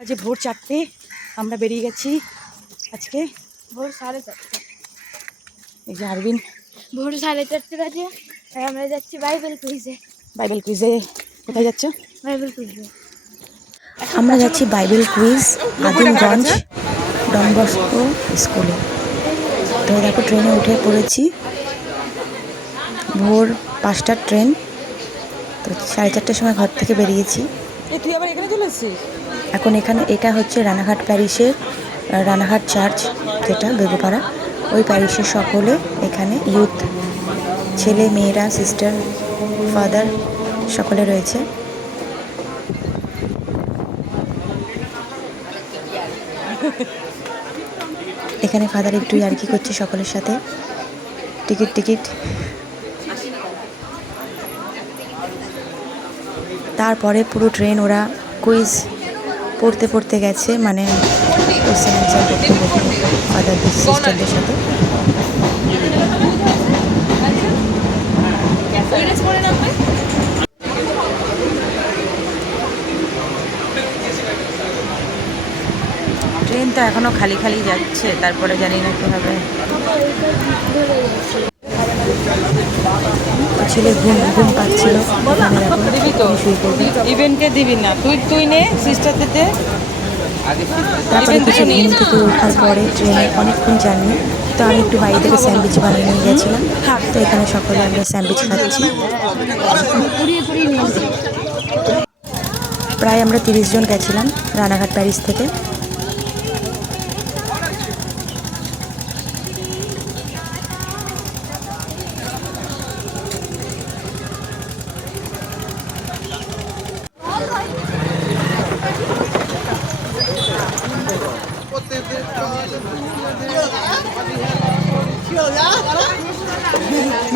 আজ ভোর 4টে আমরা বেরিয়ে গেছি আজকে ভোর 4:30। এই যে আরবিন ভোর 4:30 বাজে আর আমরা যাচ্ছি বাইবেল কুইজে। বাইবেল কুইজে কোথায় যাচ্ছ? বাইবেল কুইজে আমরা যাচ্ছি বাইবেল কুইজ আদিমগঞ্জ ডন বস্কো স্কুলে। তো দেখো ট্রেনে উঠে পড়েছি, ভোর 5টার ট্রেন। তো 4:30টার সময় ঘর থেকে বেরিয়েছি। তুই আবার এখানে চলে এসেছিস? এখন এখানে এটা হচ্ছে রানাঘাট প্যারিসের রানাঘাট চার্চ, যেটা বেগুপাড়া, ওই প্যারিসের সকলে এখানে ইউথ, ছেলে মেয়েরা, সিস্টার, ফাদার সকলে রয়েছে। এখানে ফাদার একটু ইয়ার্কি করছে সকলের সাথে। টিকিট তারপরে পুরো ট্রেন ওরা কুইজ পড়তে গেছে, মানে কোশ্চেন অ্যান্সার করতে ফাদারদের সিস্টারদের সাথে। ট্রেন তো এখনো খালি যাচ্ছে, তারপরে জানি না কি হবে। ছেলে ঘুম পাচ্ছিল, ইভেন্টকে দিবি না, তুই নে সিস্টারদের। তারপরে কিছু ঘুম থেকে ওঠার পরে ট্রেনে অনেকক্ষণ জার্নি, তো আমি একটু বাড়ি থেকে স্যান্ডউইচ বানিয়ে নিয়ে গেছিলাম। তো এখানে সকলে আমরা স্যান্ডউইচ খাচ্ছি। প্রায় আমরা 30 জন গেছিলাম রানাঘাট প্যারিস থেকে।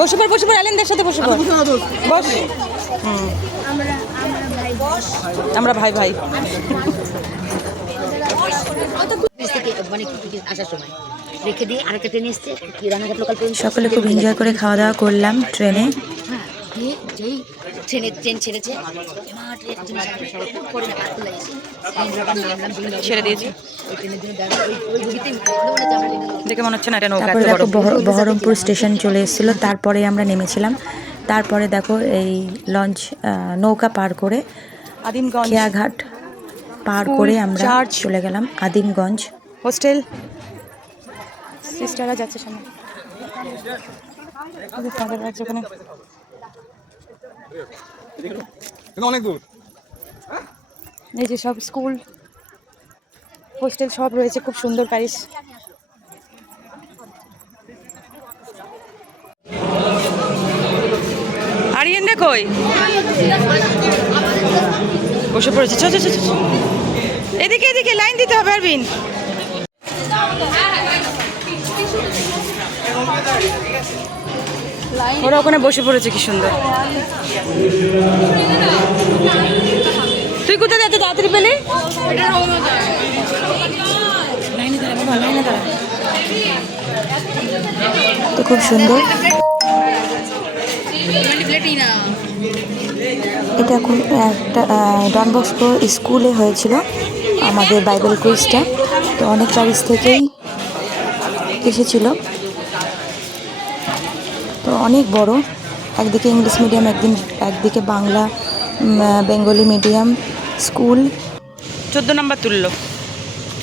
বসে পড় আলেনদের সাথে বসে পড়, বস। আমরা ভাই সকলে খুব এনজয় করে খাওয়া দাওয়া করলাম ট্রেনে। ছেড়ে দিয়েছে, দেখে মনে হচ্ছে না এটা নৌকা। তারপরে দেখো বহরমপুর স্টেশন চলে এসেছিল, তারপরে আমরা নেমেছিলাম। তারপরে দেখো এই লঞ্চ নৌকা পার করে আদিমগঞ্জ খেয়াঘাট পার করে আমরা চলে গেলাম আদিমগঞ্জ হোস্টেল। সিস্টাররা যাচ্ছে সামনে। অনেক দূর। এই যে সব স্কুল হোস্টেল সব রয়েছে, খুব সুন্দর প্যারিস। আরিয়ানরা কই? বসে পড়েছে। চ এদিকে লাইন দিতে হবে আরবিন। ওরা ওখানে বসে পড়েছে, কি সুন্দর। তুই কোথায় এত তাড়াতাড়ি পেলে? তো খুব সুন্দর। এটা এখন একটা ডন বস্কো স্কুলে হয়েছিল আমাদের বাইবেল কুইজটা। তো অনেক প্যারিস থেকেই এসেছিল। তো অনেক বড়, একদিকে ইংলিশ মিডিয়াম, একদিকে বাংলা বেঙ্গলি মিডিয়াম স্কুল। 14 নম্বর তুললো।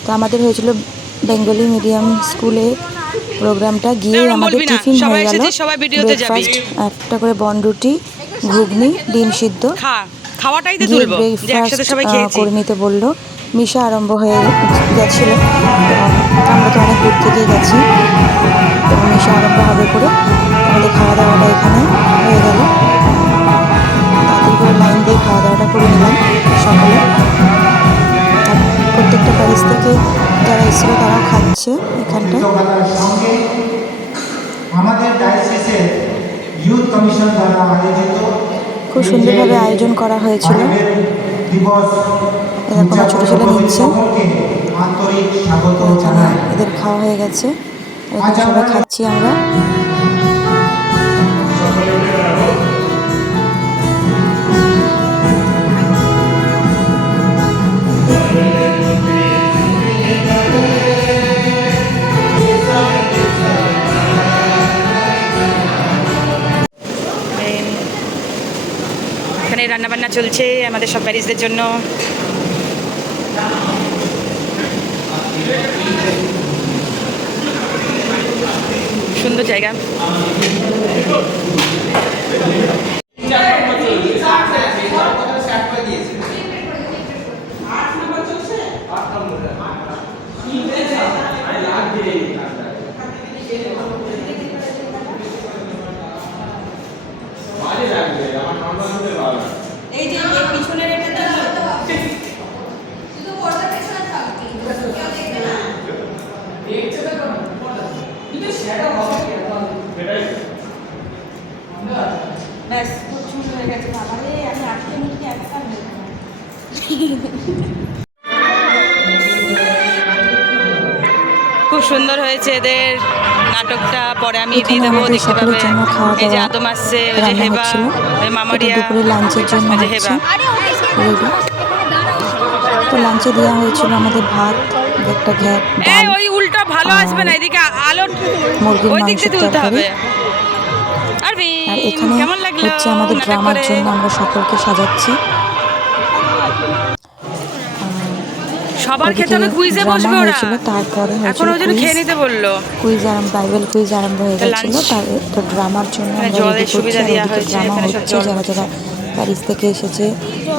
তো আমাদের হয়েছিল বেঙ্গলি মিডিয়াম স্কুলে প্রোগ্রামটা। গিয়ে আমাদের টিফিন হয়ে গেল ব্রেকফাস্ট, একটা করে বনরুটি, ঘুগনি, ডিম সিদ্ধ। খাওয়াটাই তো তুলবো, যে একসাথে সবাই খেয়েছি। করে নিতে বললো। মিশা আরম্ভ হয়ে গেছিল, আমরা তো অনেক দূর থেকেই গেছি। তো মিশা আরম্ভ হবে করে আমাদের খাওয়া দাওয়াটা এখানে হয়ে গেল। তাড়াতাড়ি করে লাইন দিয়ে খাওয়া দাওয়াটা করে নিলাম সকলে। প্রত্যেকটা প্যারিস থেকে যারা এসেছিল তারাও খাচ্ছে এখানটায়। আমাদের ডায়োসিসের ইউথ কমিশন দ্বারা আয়োজিত খুব সুন্দরভাবে আয়োজন করা হয়েছিল। এরকম ছোটো ছেলে নিচ্ছে, এদের খাওয়া হয়ে গেছে, এরকম সবাই খাচ্ছি আমরা। রান্নাবান্না চলছে আমাদের সব প্যারিসদের জন্য। সুন্দর জায়গা। এই যে পিছনের এটা ব্যাস খুব সুন্দর হয়ে গেছে। বাবারে আমি আজকে মিনিটে একটা খুব সুন্দর হয়েছে এদের নাটকটা। পরে আমি দিয়ে দেবো, দেখতে পাবে। এই যে আদম আসছে, ওই যে হেবা, ওই মামারিয়া, দুপুরে লাঞ্চের জন্য ওই যে হচ্ছে হেবা। রেডি। তো লাঞ্চে দেওয়া হয়েছিল আমাদের ভাত, একটা ঘ্যাট, এই ডাল, ওই উল্টা ভালো আসবে না, এদিকে আলো মুরগির ওই দিক মাংসের দিয়ে তুলতে হবে। তরকারি। আরবিন, আর এখানে কেমন লাগলো হচ্ছে আমাদের নাটক ড্রামার করে? জন্য আমরা সকলকে সাজাচ্ছি। সবার খেতে হবে, কুইজে ড্রামা বসবে ওরা। হয়েছিল, তারপরে এখন ওই জন্য খেয়ে নিতে বললো। কুইজ বাইবেল কুইজ আরম্ভ হয়ে তো গেছিল। lunch, তো ড্রামার জন্য এখানে আমরা জলের রেডি করছি। সুবিধা আর দেওয়া ওদিকে হয়েছে, ড্রামা এখানে সব হচ্ছে, জল। যারা যারা প্যারিস থেকে এসেছে।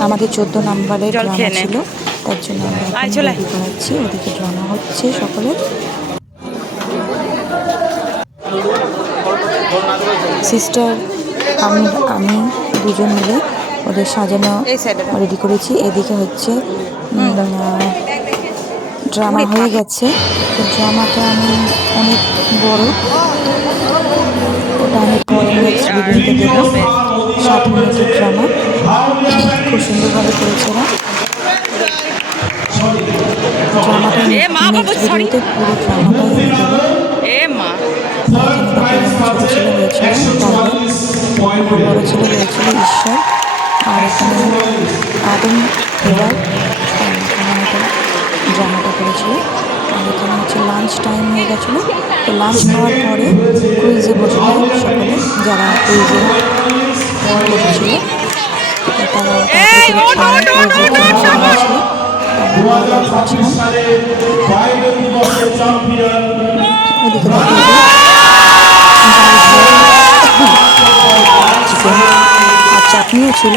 আমাদের 14 নম্বরের জল ড্রামা খেয়ে নে। ছিল, তার জন্য আমরা আয়, এখন চলে আয়। রেডি করাচ্ছি। ওদিকে ড্রামা হচ্ছে সকলের। সিস্টার আমি দুজন মিলে ওদের সাজানো এই সাইডে দাও। রেডি করেছি। এদিকে হচ্ছে ড্রামা হয়ে গেছে। তো ড্রামাটা আমি অনেক বড়, ওটা আমি পরে নেক্সট ভিডিওতে দেবো। 7 মিনিটের ড্রামা, খুব সুন্দরভাবে করেছে ওরা। ড্রামাটা এ মা বাবা, নেক্সট sorry। ভিডিওতে পুরো ড্রামাটাই আমি দেবো। এ মা, এখানে দেখো ছোটো ছেলে হয়েছিল তাহলে, বড়ো ছেলে হয়েছিল ঈশ্বর। আর এখানে আদম এবার ড্রামাটা করেছিল। আর এখানে হচ্ছে লাঞ্চ টাইম হয়ে গেছিলো। তো লাঞ্চ খাওয়ার পরে কুইজে বসে সকলে, যারা কুইজে বসেছিল তারা এই ওঠ, ওঠ, ওঠ, ওঠ, ওঠ, কুইজের ছিল। ওদিকে দেখো চিকেন আর চাটনিও ছিল।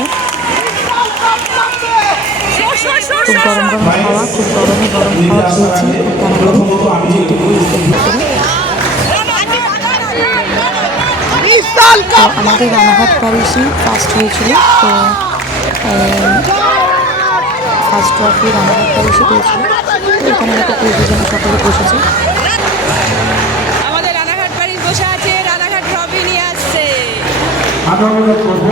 খুব গরম গরম খাওয়া, খুব গরমে গরম খাওয়া খেয়েছি খুব তাড়াতাড়ি, যেহেতু কুইজ দেখতে করে। তো আমাদের রানাঘাট প্যারিসই ফার্স্ট হয়েছিল। তো ফার্স্ট ট্রফি রানাঘাট প্যারিসে পেয়েছিল। তো এখানে দেখো কুইজের জন্য সকলে বসেছে। আমাদের রানাঘাট প্যারিস বসে আছে, রানাঘাট ট্রফি নিয়ে আসছে। আমি অনুরোধ করবো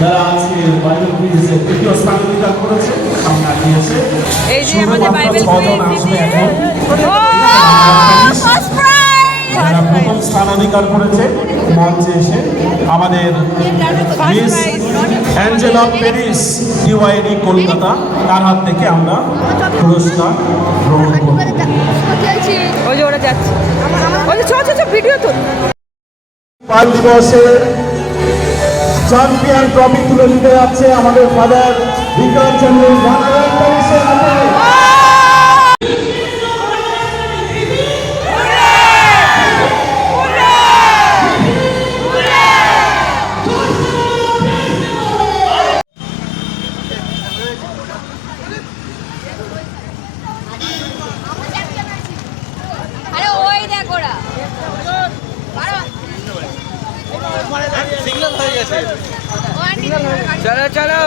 যারা আজকে বাইবেল কুইজে তৃতীয় স্থান অধিকার করেছে সামনে আগিয়ে এসে এই যে আমাদের বাইবেল ছজন আসবে এখন। যারা প্রথম স্থান অধিকার করেছে মঞ্চে এসে আমাদের miss Angela Paris DYD Kolkata, তার হাত থেকে আমরা পুরস্কার গ্রহণ করব। ওই যে ওরা যাচ্ছে, ওই যে চ ভিডিও তো। পাল দিবসে চ্যাম্পিয়ন ট্রফি তুলে দিতে যাচ্ছে আমাদের ফাদার বিকাশ চন্দ্র রানাঘাট প্যারিসের হাতে। আরে ওই দেখ ওরা চলো চলো,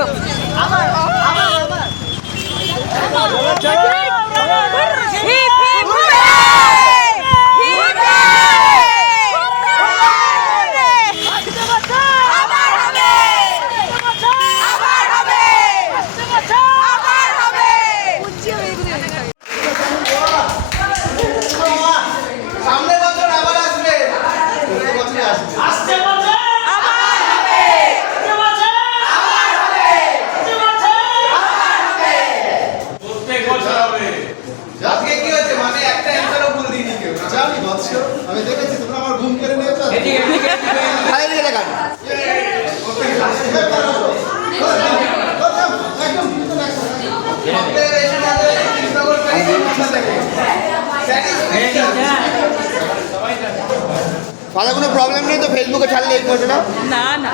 আমি দেখেছি তোমরা আমার ঘুম কেড়ে নিয়েছো। এদিকে এদিকে এদিকে ফাদার কোনো প্রবলেম নেই তো ফেসবুকে ছাড়লে এই ফটোটা? না না